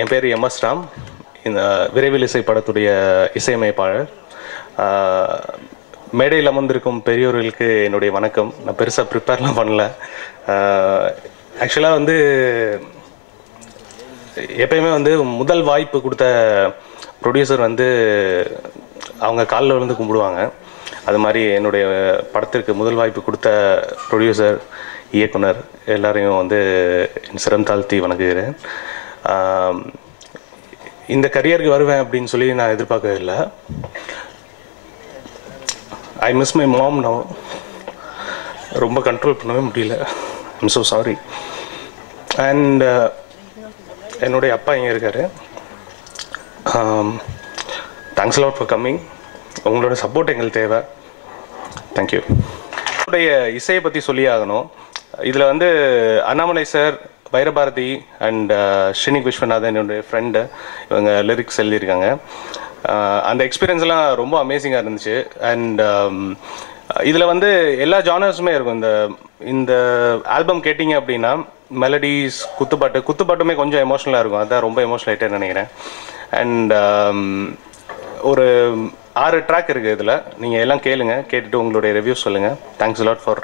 என் பேர் எம்எஸ் ராம். இந்த விரைவில் இசை படத்துடைய இசையமைப்பாளர். மேடையில் அமர்ந்திருக்கும் பெரியோர்களுக்கு என்னுடைய வணக்கம். நான் பெருசாக ப்ரிப்பேர்லாம் பண்ணல. ஆக்சுவலாக வந்து எப்பயுமே வந்து முதல் வாய்ப்பு கொடுத்த ப்ரொடியூசர் வந்து அவங்க காலில் விழுந்து கும்பிடுவாங்க. அது மாதிரி என்னுடைய படத்திற்கு முதல் வாய்ப்பு கொடுத்த ப்ரொடியூசர், இயக்குனர் எல்லாரையும் வந்து சிரம் தாழ்த்தி வணங்குகிறேன். இந்த கரியருக்கு வருவேன் அப்படின்னு சொல்லி நான் எதிர்பார்க்கவே இல்லை. I miss my mom now. ரொம்ப கண்ட்ரோல் பண்ணவே முடியல. I'm so sorry. அண்ட் என்னுடைய அப்பா இங்கே இருக்கார். Thanks lot for coming. உங்களோட சப்போர்ட் எங்களுக்கு தேவை. தேங்க்யூ. என்னுடைய இசையை பற்றி சொல்லி ஆகணும். இதில் வந்து அண்ணாமலை சார், வைரபாரதி அண்ட் ஸ்ரீனிக் விஸ்வநாதன் என்னுடைய ஃப்ரெண்டு, இவங்க லிரிக்ஸ் எழுதியிருக்காங்க. அந்த எக்ஸ்பீரியன்ஸ்லாம் ரொம்ப அமேசிங்காக இருந்துச்சு. அண்ட் இதில் வந்து எல்லா ஜானர்ஸுமே இருக்கும். இந்த ஆல்பம் கேட்டிங்க அப்படின்னா மெலடிஸ், குத்துப்பாட்டுமே கொஞ்சம் எமோஷ்னலாக இருக்கும். அதுதான் ரொம்ப எமோஷ்னல் ஆகிட்டேன்னு நினைக்கிறேன். அண்ட் ஒரு 6 ட்ராக் இருக்குது இதில். நீங்கள் எல்லாம் கேளுங்க, கேட்டுட்டு உங்களுடைய ரிவ்யூஸ் சொல்லுங்கள். Thanks lot for